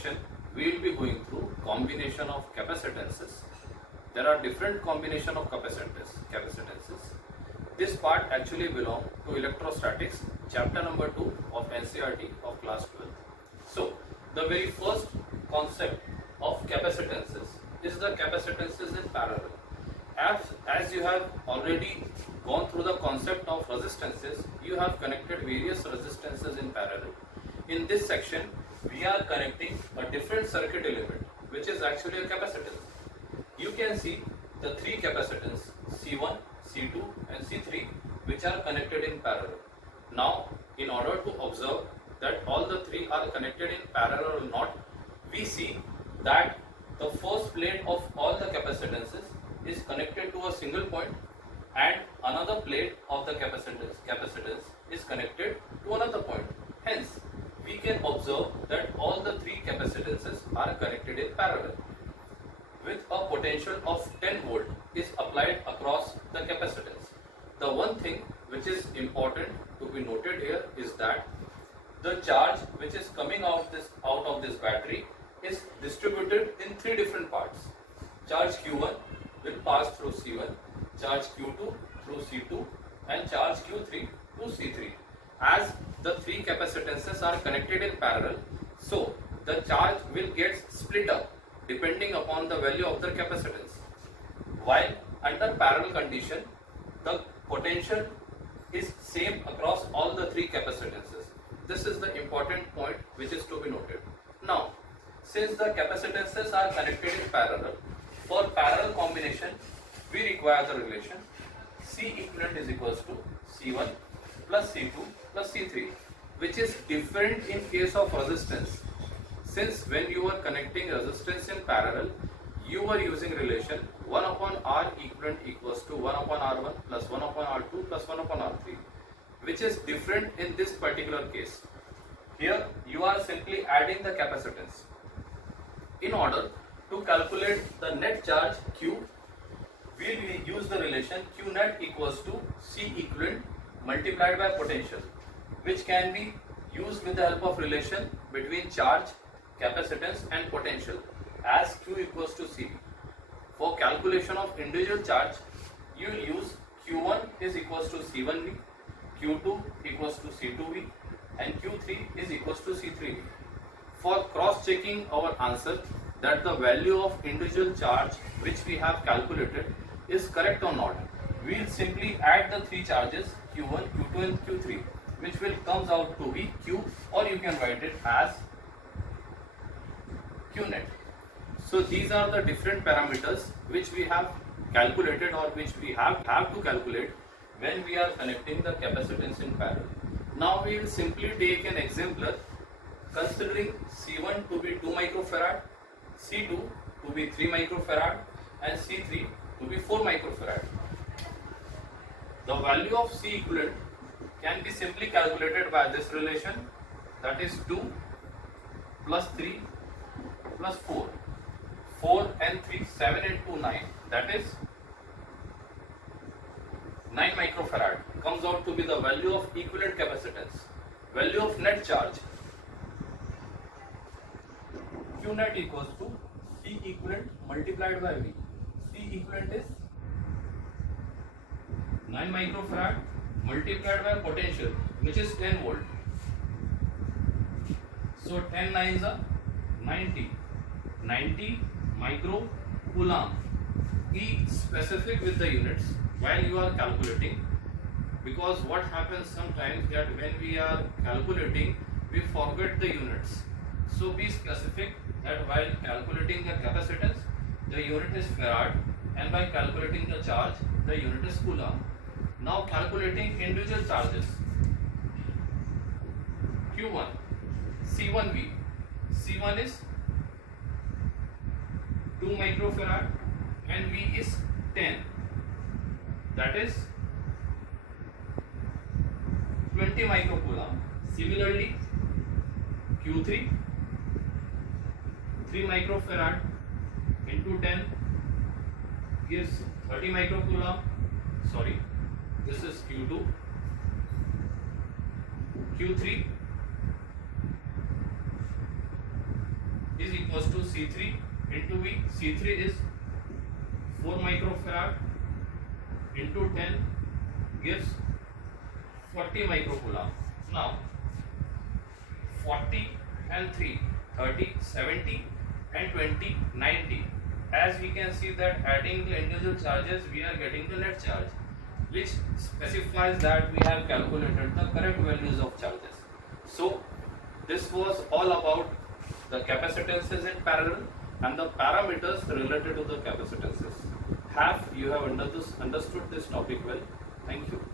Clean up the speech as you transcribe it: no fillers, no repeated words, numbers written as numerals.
section we will be going through combination of capacitances. There are different combination of capacitances. This part actually belong to electrostatics, chapter number 2 of NCERT of class 12. So the very first concept of capacitances is the capacitances in parallel. As you have already gone through the concept of resistances, you have connected various resistances in parallel. In this section, we are connecting a different circuit element, which is actually a capacitance. You can see the three capacitance C1, C2 and C3, which are connected in parallel. Now, in order to observe that all the three are connected in parallel or not, we see that the first plate of all the capacitances is connected to a single point and another plate of the capacitance is connected to another point. Hence, we can observe that all the three capacitances are connected in parallel with a potential of 10 volt is applied across the capacitance. The one thing which is important to be noted here is that the charge which is coming out of this battery is distributed in three different parts. Charge Q1 will pass through C1, charge Q2 through C2 and charge Q3 to C3. As the three capacitances are connected in parallel, so the charge will get split up depending upon the value of the capacitance. While under parallel condition, the potential is same across all the three capacitances. This is the important point which is to be noted. Now, since the capacitances are connected in parallel, for parallel combination, we require the relation C equivalent is equals to C1 plus C2 plus C3, which is different in case of resistance. Since when you were connecting resistance in parallel, you were using relation 1 upon R equivalent equals to 1 upon R1 plus 1 upon R2 plus 1 upon R3, which is different in this particular case. Here you are simply adding the capacitance. In order to calculate the net charge Q, we will use the relation Q net equals to C equivalent multiplied by potential, which can be used with the help of relation between charge, capacitance and potential as Q equals to CV. For calculation of individual charge, you will use Q1 is equals to C1V, Q2 equals to C2V and Q3 is equals to C3V. For cross-checking our answer that the value of individual charge which we have calculated is correct or not, we will simply add the three charges Q1, Q2 and Q3, which will comes out to be Q, or you can write it as Q net. So these are the different parameters which we have calculated or which we have to calculate when we are connecting the capacitance in parallel. Now we will simply take an exemplar considering C1 to be 2 microfarad, C2 to be 3 microfarad and C3 to be 4 microfarad. The value of C equivalent can be simply calculated by this relation, that is 2 plus 3 plus 4. 4 and 3, 7 and 2, 9. That is 9 microfarad comes out to be the value of equivalent capacitance. Value of net charge Q net equals to C equivalent multiplied by V. C equivalent is 9 microfarad multiplied by potential, which is 10 volt. So 10 nines are 90 micro coulomb. Be specific with the units while you are calculating, because what happens sometimes that when we are calculating we forget the units. So be specific that while calculating the capacitance the unit is farad and by calculating the charge the unit is coulomb. Now calculating individual charges. Q1 C1V. C1 is 2 microfarad and V is 10, that is 20 microcoulomb. Similarly Q3 3 microfarad into 10 gives 30 microcoulomb. Sorry, this is Q2. Q3 is equals to C3 into V. C3 is 4 microfarad into 10 gives 40 microcoulomb. Now 40 and 3, 30, 70 and 20, 90. As we can see that adding the individual charges, we are getting the net charge, which specifies that we have calculated the correct values of charges. So this was all about the capacitances in parallel and the parameters related to the capacitances. You have understood this topic well. Thank you.